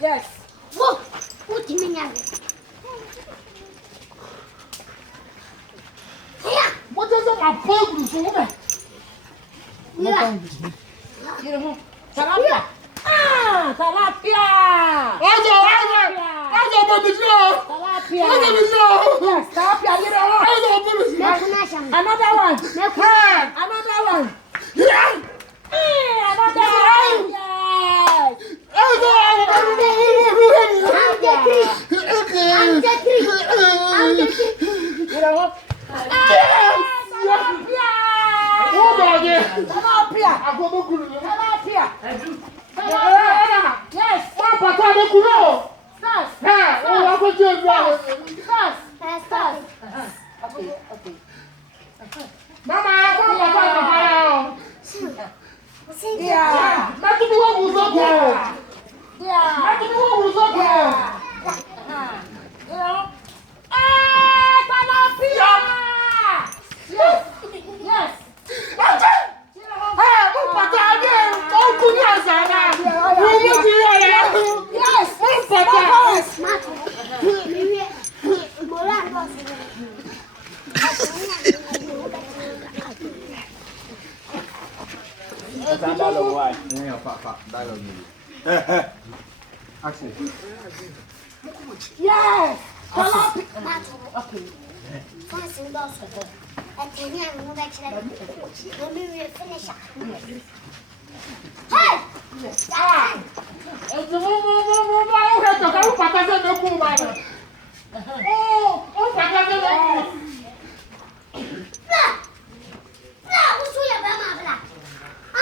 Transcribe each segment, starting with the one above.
Yes. What do you mean? What is it? My problem is over. Tilapia. Tilapia. Tilapia. Another one. Another one. Yeah. Another one. Yes.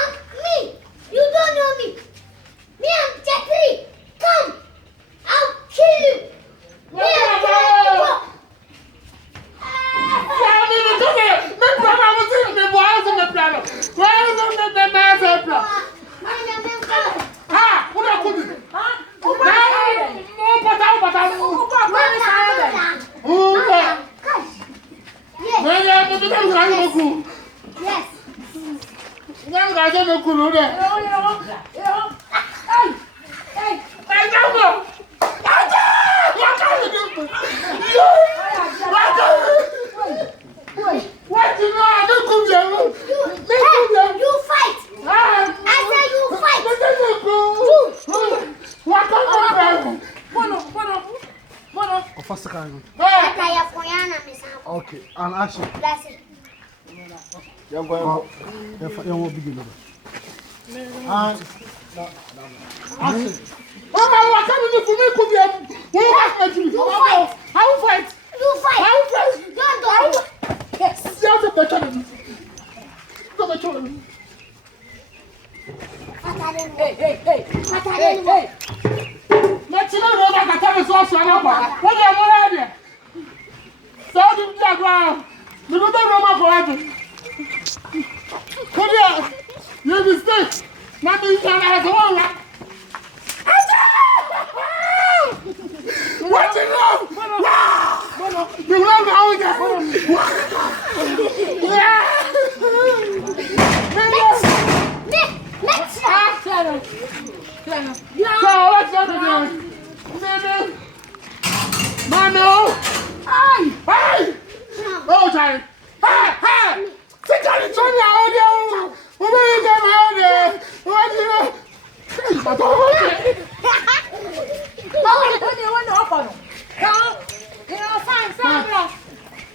Okay. Me, you don't know me. Me, I'm Jackie. Come, I'll kill you. Me, I'm Jackie. Yes. You fight. I said you fight. Okay, and action. That's it. You're going to begin. And action. You fight. Don't. Yes. Hey. Let's know that I can tell us what are you? So do the ground. You don't know what come here. You mistake. Nothing you can have one. What you know? You love me all again. So what's up again? Mano! Hey! Oh, Johnny! Hey! Sit down and join your audio! What are you doing out there? What are you doing?